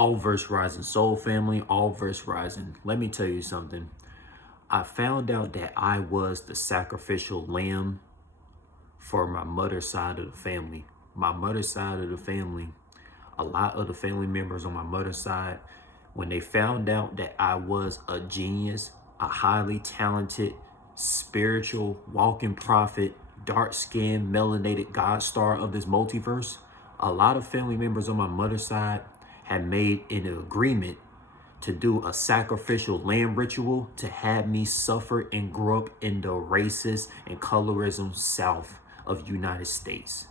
All verse rising, soul family, all verse rising. Let me tell you something. I found out that I was the sacrificial lamb for my mother's side of the family. My mother's side of the family, a lot of the family members on my mother's side, when they found out that I was a genius, a highly talented, spiritual, walking prophet, dark-skinned, melanated God star of this multiverse, a lot of family members on my mother's side had made an agreement to do a sacrificial lamb ritual to have me suffer and grow up in the racist and colorism South of United States.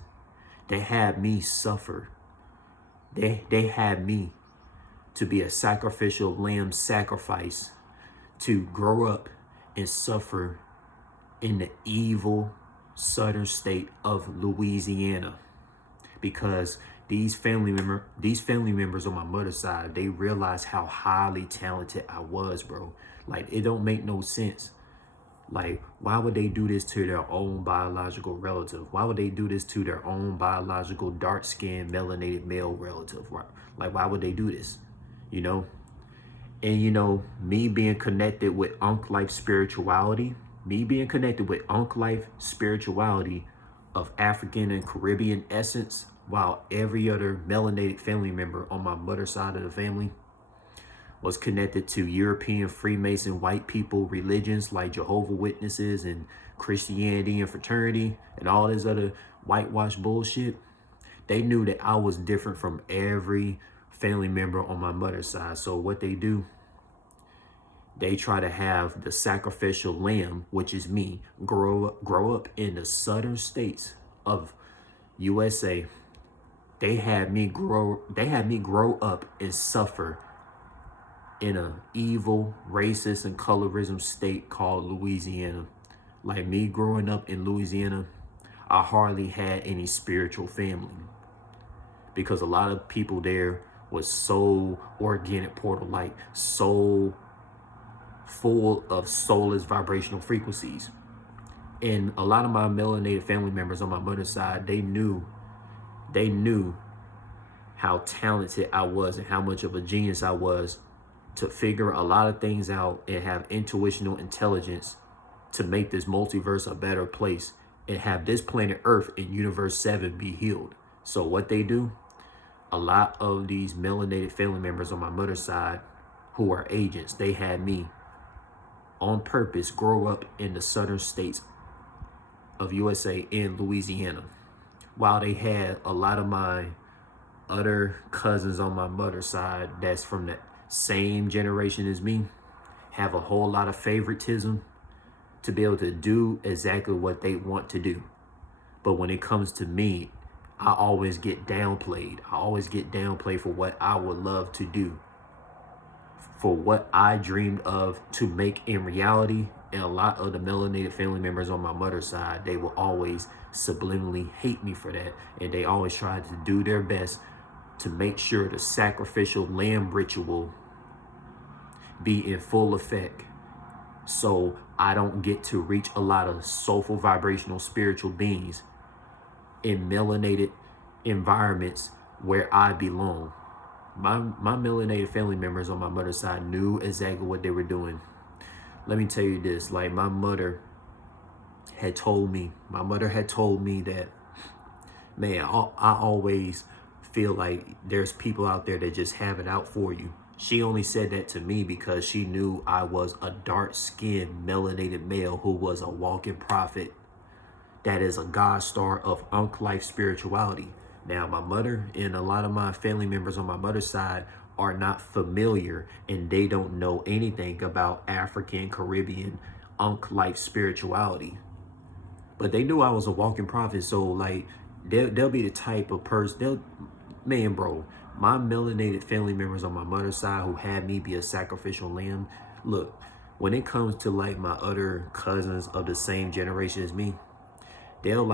They had me suffer. They had me to be a sacrificial lamb sacrifice to grow up and suffer in the evil southern state of Louisiana, because these family members on my mother's side, they realized how highly talented I was, bro. Like, it don't make no sense. Like, why would they do this to their own biological relative? Why would they do this to their own biological dark-skinned melanated male relative? Like, why would they do this? You know? And, you know, me being connected with Unk Life spirituality, of African and Caribbean essence, while every other melanated family member on my mother's side of the family was connected to European Freemason white people religions like Jehovah's Witnesses and Christianity and fraternity and all this other whitewash bullshit. They knew that I was different from every family member on my mother's side. So what they do, they try to have the sacrificial lamb, which is me, grow up in the southern states of USA. They had me grow up and suffer in a evil, racist, and colorism state called Louisiana. Like, me growing up in Louisiana, I hardly had any spiritual family, because a lot of people there was so organic portal, like so full of soulless vibrational frequencies. And a lot of my melanated family members on my mother's side, they knew how talented I was and how much of a genius I was to figure a lot of things out and have intuitional intelligence to make this multiverse a better place and have this planet Earth in Universe 7 be healed. So what they do, a lot of these melanated family members on my mother's side who are agents, they had me on purpose grow up in the southern states of USA in Louisiana, while they had a lot of my other cousins on my mother's side that's from the same generation as me have a whole lot of favoritism to be able to do exactly what they want to do. But when it comes to me, I always get downplayed. I always get downplayed for what I would love to do, for what I dreamed of to make in reality. And a lot of the melanated family members on my mother's side, they will always subliminally hate me for that. And they always try to do their best to make sure the sacrificial lamb ritual be in full effect, so I don't get to reach a lot of soulful, vibrational, spiritual beings in melanated environments where I belong. My melanated family members on my mother's side knew exactly what they were doing. Let me tell you this, like, my mother had told me that, man, I always feel like there's people out there that just have it out for you. She only said that to me because she knew I was a dark-skinned, melanated male who was a walking prophet that is a God star of Unk Life spirituality. Now, my mother and a lot of my family members on my mother's side are not familiar, and they don't know anything about African, Caribbean, Unk Life spirituality. But they knew I was a walking prophet, so, like, they'll be the type of person, man, bro, my melanated family members on my mother's side who had me be a sacrificial lamb, look, when it comes to, like, my other cousins of the same generation as me, they'll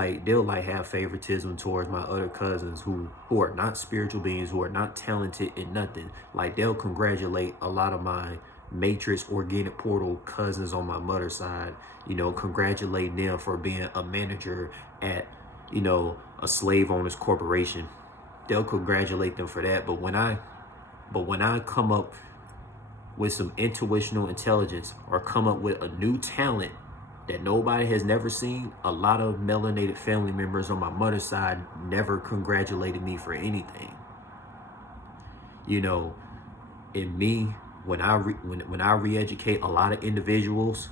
have favoritism towards my other cousins who are not spiritual beings, who are not talented in nothing. Like, they'll congratulate a lot of my matrix organic portal cousins on my mother's side, you know, congratulating them for being a manager at, you know, a slave owner's corporation. They'll congratulate them for that. But when I But when I come up with some intuitional intelligence or come up with a new talent that nobody has never seen, a lot of melanated family members on my mother's side never congratulated me for anything. You know, in me, when I re-educate a lot of individuals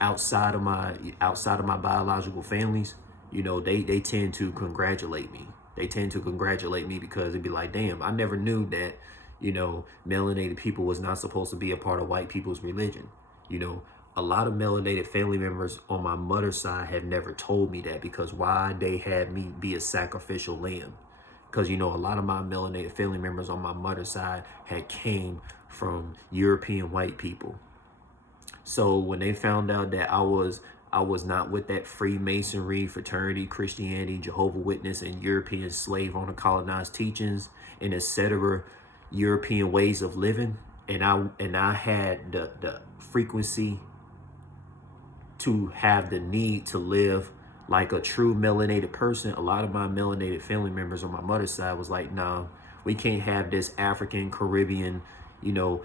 outside of my biological families, you know, they tend to congratulate me. They tend to congratulate me because it'd be like, damn, I never knew that, you know, melanated people was not supposed to be a part of white people's religion. You know, a lot of melanated family members on my mother's side have never told me that, because why? They had me be a sacrificial lamb. Because, you know, a lot of my melanated family members on my mother's side had came from European white people. So when they found out that I was not with that Freemasonry, fraternity, Christianity, Jehovah's Witness, and European slave owner colonized teachings and etc. European ways of living, and I had the frequency to have the need to live like a true melanated person, a lot of my melanated family members on my mother's side was like, nah, we can't have this African, Caribbean, you know,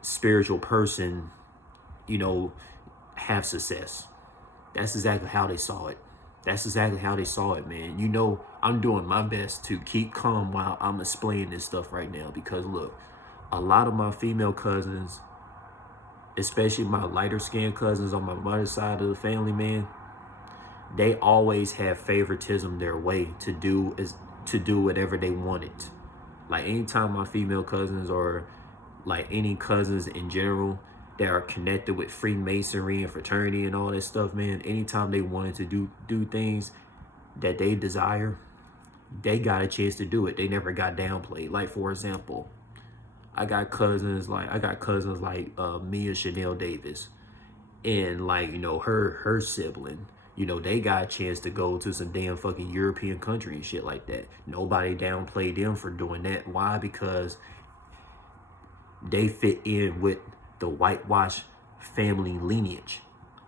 spiritual person, you know, have success. That's exactly how they saw it. That's exactly how they saw it, man. You know, I'm doing my best to keep calm while I'm explaining this stuff right now, because look, a lot of my female cousins, especially my lighter skinned cousins on my mother's side of the family, man, they always have favoritism their way to do whatever they wanted. Like anytime my female cousins, or like any cousins in general that are connected with Freemasonry and fraternity and all that stuff, man, anytime they wanted to do things that they desire, they got a chance to do it. They never got downplayed. Like, for example, I got cousins like Mia Chanel Davis, and like, you know, her sibling, you know, they got a chance to go to some damn fucking European country and shit like that. Nobody downplayed them for doing that. Why? Because they fit in with the whitewash family lineage.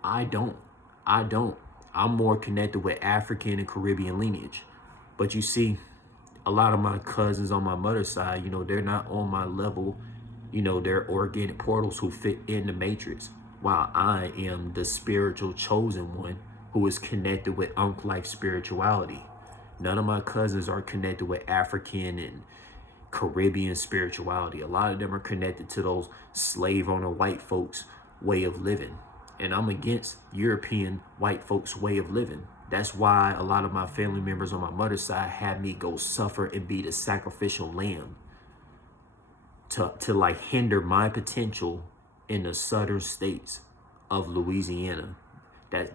I don't. I'm more connected with African and Caribbean lineage. But you see, a lot of my cousins on my mother's side, you know, they're not on my level. You know, they're organic portals who fit in the matrix, while I am the spiritual chosen one who is connected with Life spirituality. None of my cousins are connected with African and Caribbean spirituality. A lot of them are connected to those slave owner white folks' way of living. And I'm against European white folks' way of living. That's why a lot of my family members on my mother's side had me go suffer and be the sacrificial lamb to like hinder my potential in the southern states of Louisiana. That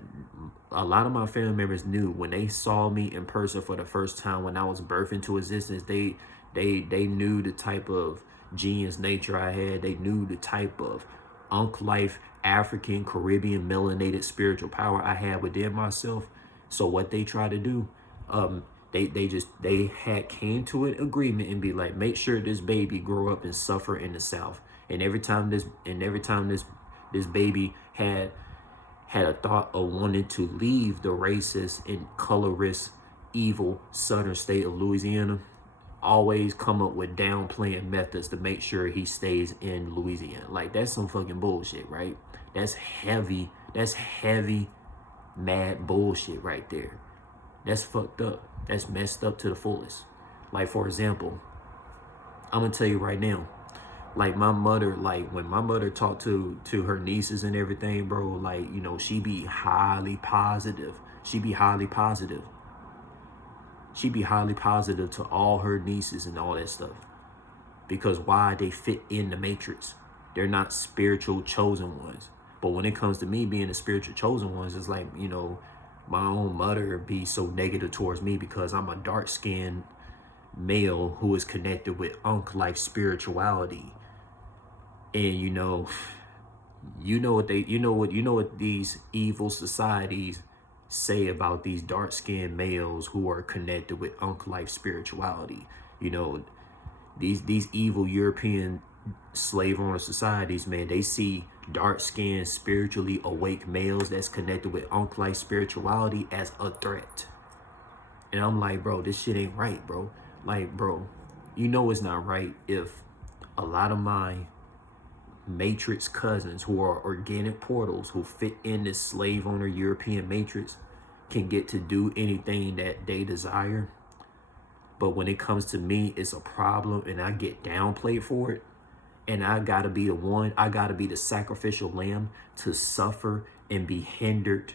a lot of my family members knew when they saw me in person for the first time when I was birthed into existence. They knew the type of genius nature I had. They knew the type of Life African Caribbean melanated spiritual power I had within myself. So what they try to do, they had came to an agreement and be like, make sure this baby grow up and suffer in the South. And every time this baby had a thought of wanting to leave the racist and colorist, evil southern state of Louisiana, always come up with downplaying methods to make sure he stays in Louisiana. Like, that's some fucking bullshit, right? That's heavy mad bullshit right there. That's fucked up. That's messed up to the fullest. Like, for example, I'm gonna tell you right now, like my mother, like when my mother talked to her nieces and everything, bro, like, you know, she be highly positive. She be highly positive to all her nieces and all that stuff. Because why? They fit in the matrix. They're not spiritual chosen ones. But when it comes to me being the spiritual chosen ones, it's like, you know, my own mother be so negative towards me because I'm a dark-skinned male who is connected with Life spirituality. And you know what these evil societies say about these dark-skinned males who are connected with Life spirituality. You know, these evil European slave owner societies, man, they see dark-skinned, spiritually awake males that's connected with Life spirituality as a threat. And I'm like, bro, this shit ain't right, bro. Like, bro, You know it's not right if a lot of my matrix cousins who are organic portals who fit in this slave owner European matrix can get to do anything that they desire. But when it comes to me, it's a problem and I get downplayed for it. And I gotta be the one, I gotta be the sacrificial lamb to suffer and be hindered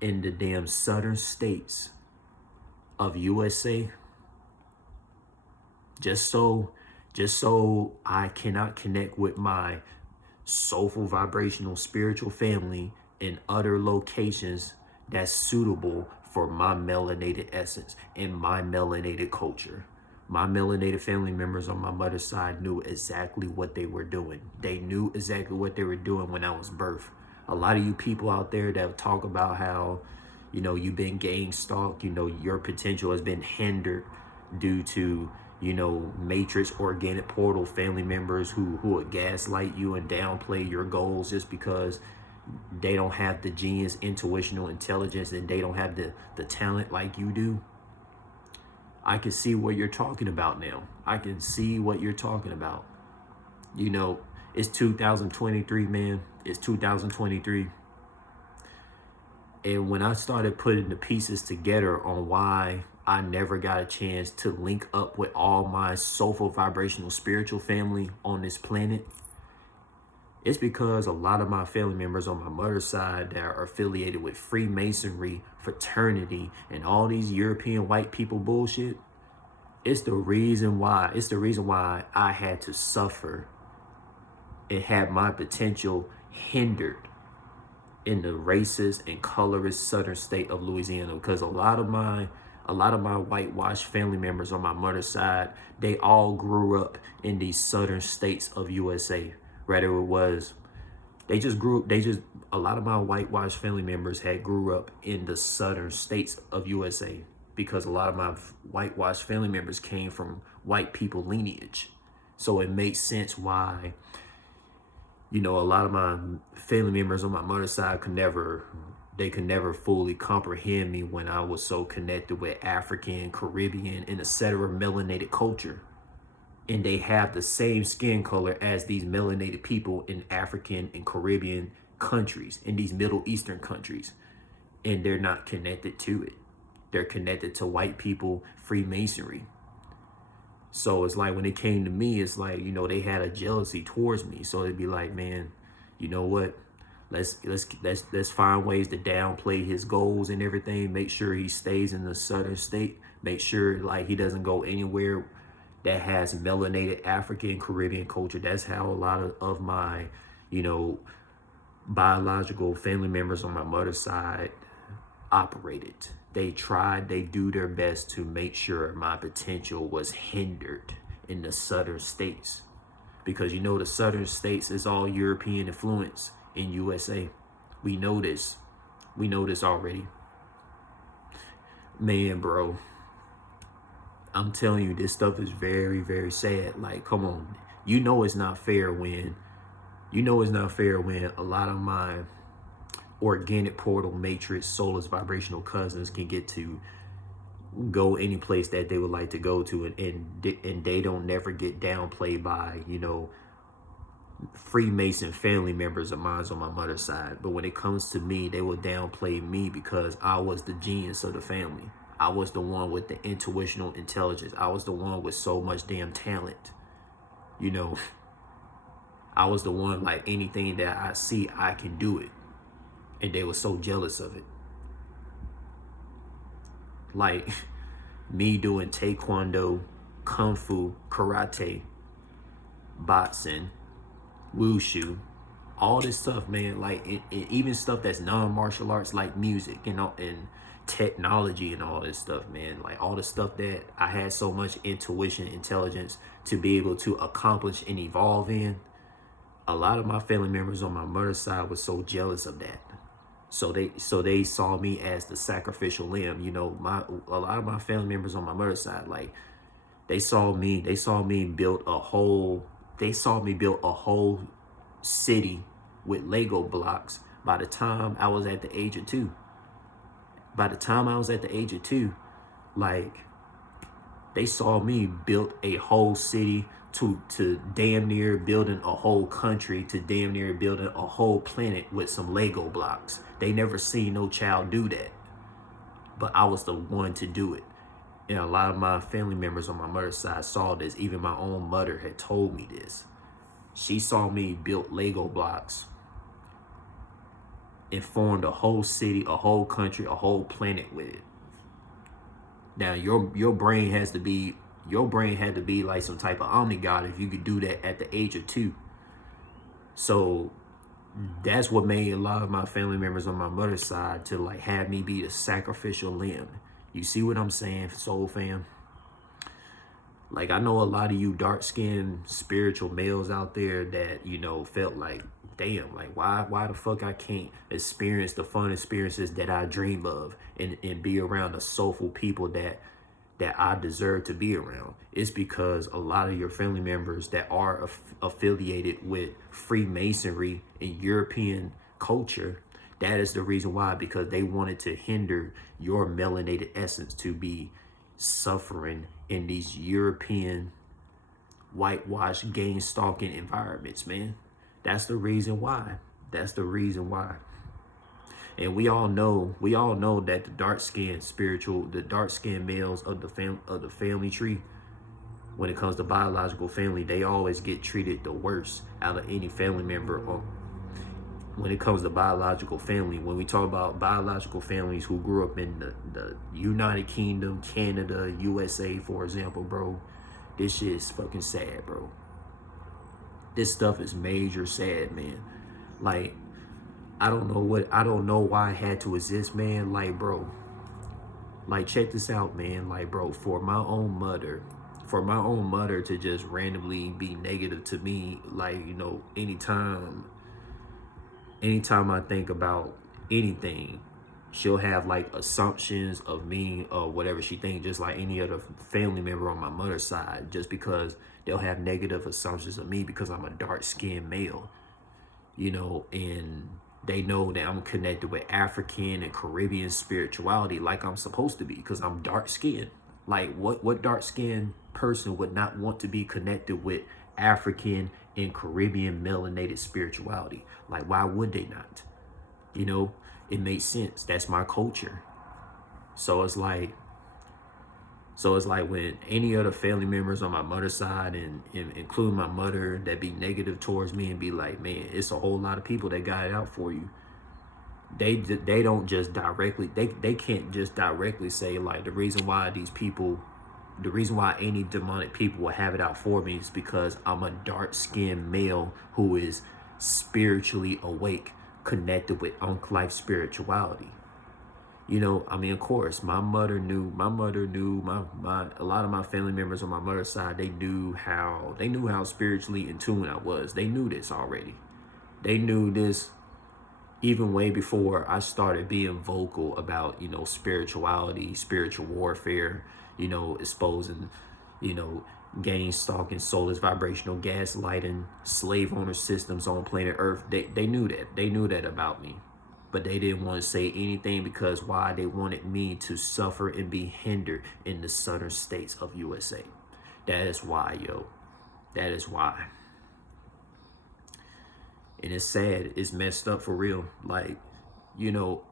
in the damn southern states of USA just so I cannot connect with my soulful vibrational spiritual family in other locations that's suitable for my melanated essence and my melanated culture. My melanated family members on my mother's side knew exactly what they were doing. They knew exactly what they were doing when I was birthed. A lot of you people out there that talk about how, you've been gang stalked, your potential has been hindered due to, matrix organic portal family members who would gaslight you and downplay your goals just because they don't have the genius, intuitional intelligence, and they don't have the talent like you do. I can see what you're talking about now. I can see what you're talking about. It's 2023, man. It's 2023. And when I started putting the pieces together on why I never got a chance to link up with all my soulful vibrational spiritual family on this planet, it's because a lot of my family members on my mother's side that are affiliated with Freemasonry, fraternity, and all these European white people bullshit, it's the reason why I had to suffer and have my potential hindered in the racist and colorist southern state of Louisiana, because a lot of my whitewash family members on my mother's side, they all grew up in these southern states of USA. Rather it was, a lot of my whitewash family members had grew up in the southern states of USA because a lot of my whitewash family members came from white people lineage. So it makes sense why, a lot of my family members on my mother's side could never fully comprehend me when I was so connected with African, Caribbean, and etc. melanated culture. And they have the same skin color as these melanated people in African and Caribbean countries, in these Middle Eastern countries. And they're not connected to it. They're connected to white people, Freemasonry. So it's like when it came to me, it's like, they had a jealousy towards me. So it'd be like, man, you know what? Let's find ways to downplay his goals and everything. Make sure he stays in the southern state. Make sure like he doesn't go anywhere that has melanated African Caribbean culture. That's how a lot of my, biological family members on my mother's side operated. They do their best to make sure my potential was hindered in the southern states. Because the southern states is all European influence in USA. We know this. We know this already. Man, bro. I'm telling you, this stuff is very, very sad. Like, come on. It's not fair when a lot of my organic portal matrix soulless vibrational cousins can get to go any place that they would like to go to, and they don't never get downplayed by Freemason family members of mine on my mother's side. But when it comes to me, they will downplay me because I was the genius of the family. I was the one with the intuitional intelligence. I was the one with so much damn talent. I was the one, like, anything that I see, I can do it. And they were so jealous of it. Like, me doing taekwondo, kung fu, karate, boxing, wushu, all this stuff, man. Like, even stuff that's non-martial arts, like music, and technology and all this stuff, man. Like, all the stuff that I had so much intuition, intelligence to be able to accomplish and evolve in. A lot of my family members on my mother's side was so jealous of that. So they saw me as the sacrificial lamb. A lot of my family members on my mother's side, like, they saw me build a whole city with Lego blocks by the time I was at the age of 2. Like, They saw me build a whole city to damn near building a whole country to damn near building a whole planet with some Lego blocks. They never seen no child do that. But I was the one to do it. And a lot of my family members on my mother's side saw this. Even my own mother had told me this. She saw me build Lego blocks and formed a whole city, a whole country, a whole planet with it. Now your brain had to be like some type of omni-god if you could do that at the age of 2. So that's what made a lot of my family members on my mother's side to like have me be the sacrificial lamb. You see what I'm saying, soul fam? Like, I know a lot of you dark-skinned spiritual males out there that, you know, felt like, damn, like why the fuck I can't experience the fun experiences that I dream of and be around the soulful people that I deserve to be around. It's because a lot of your family members that are affiliated with Freemasonry and European culture, that is the reason why, because they wanted to hinder your melanated essence to be suffering in these European whitewash gang stalking environments, man. That's the reason why. That's the reason why. And we all know that the dark-skinned males of the family tree, when it comes to biological family, they always get treated the worst out of any family member. When it comes to biological family, when we talk about biological families who grew up in the United Kingdom, Canada, USA, for example, bro, this shit is fucking sad, bro. This stuff is major sad, man. Like, I don't know why it had to exist, man. Like, bro, like, check this out, man. Like, bro, for my own mother to just randomly be negative to me, like, you know, anytime I think about anything, she'll have like assumptions of me or whatever she thinks, just like any other family member on my mother's side, just because they'll have negative assumptions of me because I'm a dark-skinned male, you know, and they know that I'm connected with African and Caribbean spirituality like I'm supposed to be because I'm dark-skinned. Like, what dark-skinned person would not want to be connected with African and Caribbean melanated spirituality? Like, why would they not? You know, it makes sense. That's my culture. So it's like when any other family members on my mother's side and including my mother that be negative towards me and be like, man, it's a whole lot of people that got it out for you. They don't just directly, they can't just directly say like the reason why any demonic people will have it out for me is because I'm a dark-skinned male who is spiritually awake, connected with Life spirituality. You know, I mean, of course, a lot of my family members on my mother's side, they knew how spiritually in tune I was. They knew this already. They knew this even way before I started being vocal about, you know, spirituality, spiritual warfare, you know, exposing, you know, gang stalking, soulless, vibrational gaslighting, slave owner systems on planet Earth. They knew that. They knew that about me. But they didn't want to say anything because why? They wanted me to suffer and be hindered in the southern states of USA. That is why, yo. That is why. And it's sad. It's messed up for real. Like, you know,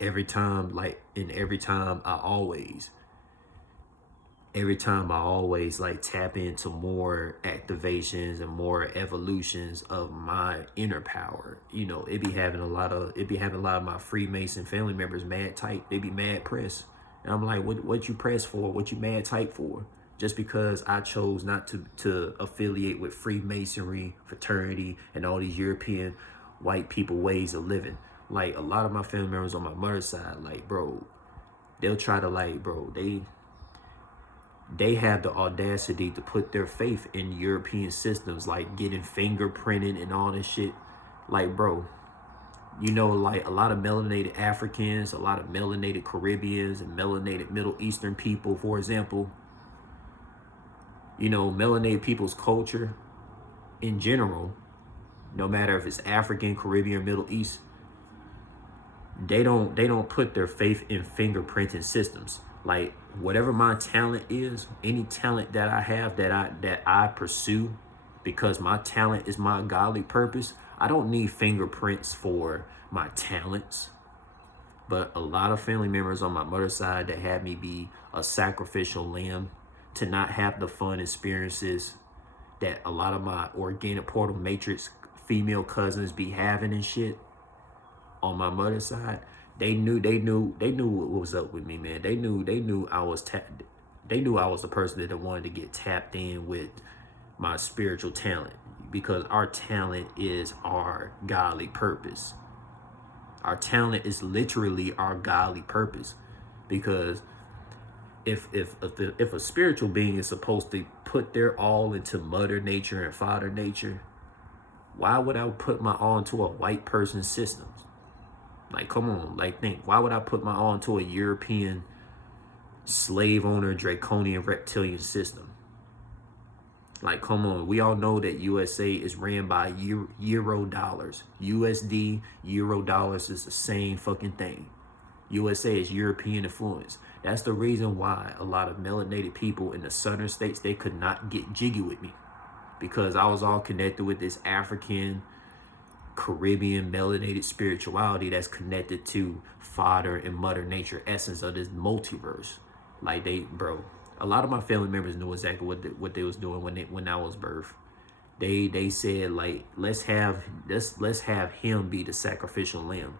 every time I always like tap into more activations and more evolutions of my inner power, you know, it be having a lot of my Freemason family members mad tight. They be mad pressed. And I'm like, what you pressed for? What you mad tight for? Just because I chose not to affiliate with Freemasonry, fraternity, and all these European white people ways of living. Like, a lot of my family members on my mother's side, like, bro, they'll try to, like, bro, they have the audacity to put their faith in European systems, like getting fingerprinted and all this shit. Like, bro, you know, like a lot of melanated Africans, a lot of melanated Caribbeans and melanated Middle Eastern people, for example, you know, melanated people's culture in general, no matter if it's African, Caribbean, or Middle East, they don't put their faith in fingerprinting systems. Like whatever my talent is, any talent that I have that I pursue, because my talent is my godly purpose, I don't need fingerprints for my talents. But a lot of family members on my mother's side that had me be a sacrificial lamb, to not have the fun experiences that a lot of my organic portal matrix female cousins be having and shit on my mother's side. They knew what was up with me, man. They knew I was the person that wanted to get tapped in with my spiritual talent, because our talent is our godly purpose. Our talent is literally our godly purpose, because if a spiritual being is supposed to put their all into mother nature and father nature, why would I put my all into a white person's systems? Like, come on, like, think. Why would I put my all into a European slave owner draconian reptilian system? Like, come on. We all know that USA is ran by Euro dollars. USD, Euro dollars is the same fucking thing. USA is European influence. That's the reason why a lot of melanated people in the southern states, they could not get jiggy with me, because I was all connected with this African, Caribbean, melanated spirituality that's connected to father and mother nature essence of this multiverse. Like, a lot of my family members knew exactly what they was doing when I was birthed. They said, like, let's have him be the sacrificial lamb,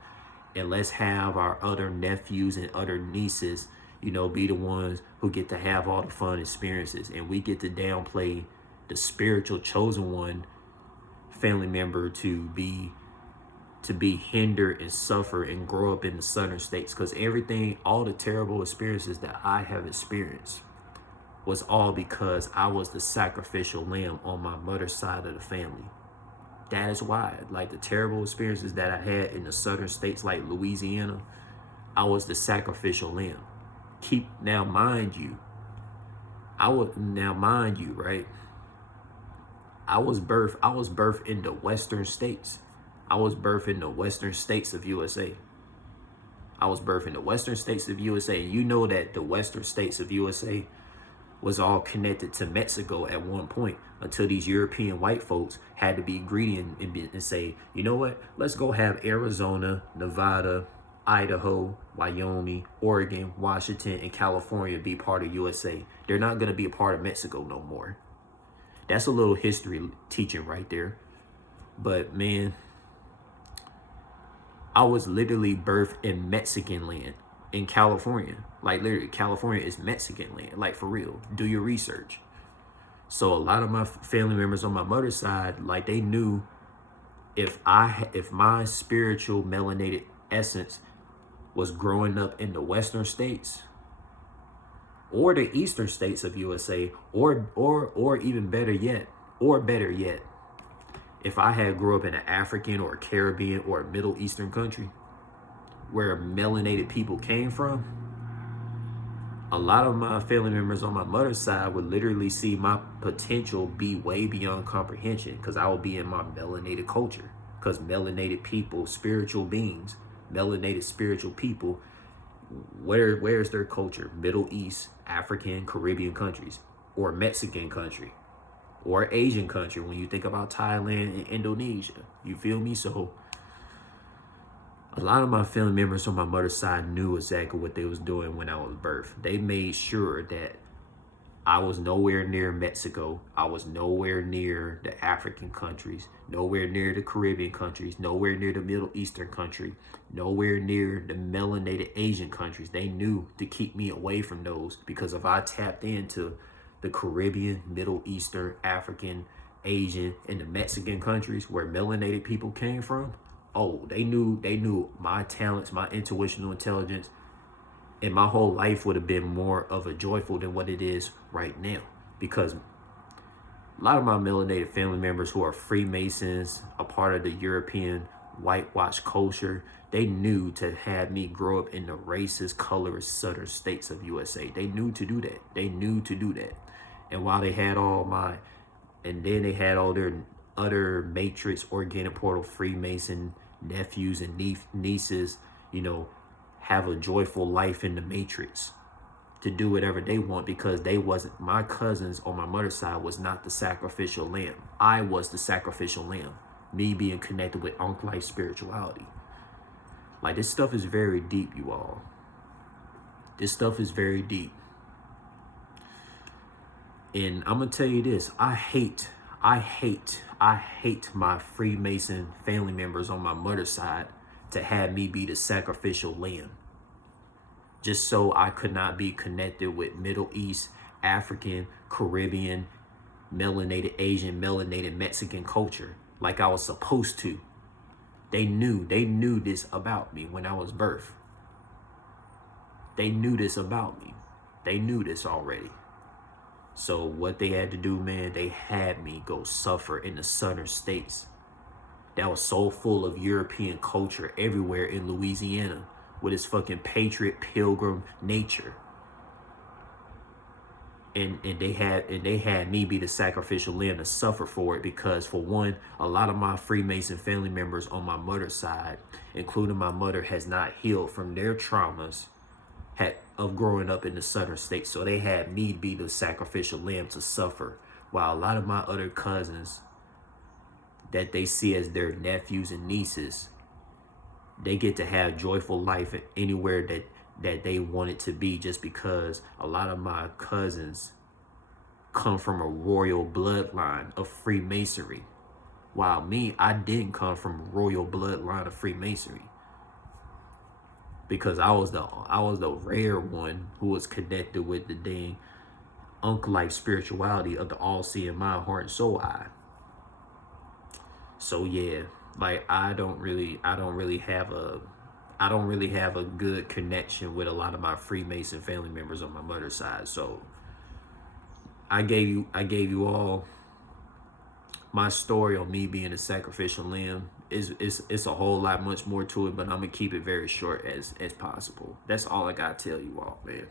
and let's have our other nephews and other nieces, be the ones who get to have all the fun experiences, and we get to downplay the spiritual chosen one family member to be hindered and suffer and grow up in the southern states. Because all the terrible experiences that I have experienced was all because I was the sacrificial lamb on my mother's side of the family. That is why, like, the terrible experiences that I had in the southern states like Louisiana, I was the sacrificial lamb. Now mind you, right? I was birthed in the western states. I was birthed in the western states of USA. I was birthed in the western states of USA. You know that the western states of USA was all connected to Mexico at one point, until these European white folks had to be greedy and say, you know what? Let's go have Arizona, Nevada, Idaho, Wyoming, Oregon, Washington, and California be part of USA. They're not going to be a part of Mexico no more. That's a little history teaching right there. But man, I was literally birthed in Mexican land, in California. Like, literally, California is Mexican land. Like, for real. Do your research. So a lot of my family members on my mother's side, like, they knew if my spiritual melanated essence was growing up in the western states or the eastern states of USA, or even better yet, if I had grew up in an African or a Caribbean or a Middle Eastern country where melanated people came from, a lot of my family members on my mother's side would literally see my potential be way beyond comprehension, because I would be in my melanated culture. Because melanated people, spiritual beings, melanated spiritual people, where's their culture? Middle East, African, Caribbean countries, or Mexican country, or Asian country when you think about Thailand and Indonesia. You feel me? So a lot of my family members on my mother's side knew exactly what they was doing when I was birthed. They made sure that I was nowhere near Mexico. I was nowhere near the African countries, nowhere near the Caribbean countries, nowhere near the Middle Eastern country, nowhere near the melanated Asian countries. They knew to keep me away from those, because if I tapped into the Caribbean, Middle Eastern, African, Asian, and the Mexican countries where melanated people came from, they knew my talents, my intuitional intelligence, and my whole life would have been more of a joyful than what it is right now. Because a lot of my melanated family members who are Freemasons, a part of the European whitewash culture, they knew to have me grow up in the racist, colorist southern states of USA. They knew to do that. And while they had then they had all their other matrix, organic portal, Freemason nephews and nieces, have a joyful life in the matrix. to do whatever they want, because they wasn't, my cousins on my mother's side was not the sacrificial lamb. I was the sacrificial lamb, me being connected with unc-like spirituality. Like, this stuff is very deep, you all. This stuff is very deep. And I'm gonna tell you this, I hate my Freemason family members on my mother's side to have me be the sacrificial lamb, just so I could not be connected with Middle East, African, Caribbean, melanated Asian, melanated Mexican culture like I was supposed to. They knew this about me when I was birthed. They knew this about me. They knew this already. So what they had to do, man, they had me go suffer in the southern states that was so full of European culture everywhere in Louisiana, with its fucking patriot pilgrim nature. And they had me be the sacrificial lamb to suffer for it, because for one, a lot of my Freemason family members on my mother's side, including my mother, has not healed from their traumas of growing up in the southern states. So they had me be the sacrificial lamb to suffer, while a lot of my other cousins that they see as their nephews and nieces, they get to have joyful life anywhere that they want it to be, just because a lot of my cousins come from a royal bloodline of Freemasonry, while me, I didn't come from a royal bloodline of Freemasonry, because I was the rare one who was connected with the dang uncle-like spirituality of the all-seeing mind, heart, and soul eye. So yeah, like I don't really have a good connection with a lot of my Freemason family members on my mother's side. So I gave you all my story on me being a sacrificial lamb. It's a whole lot much more to it, but I'm gonna keep it very short as possible. That's all I gotta tell you all, man.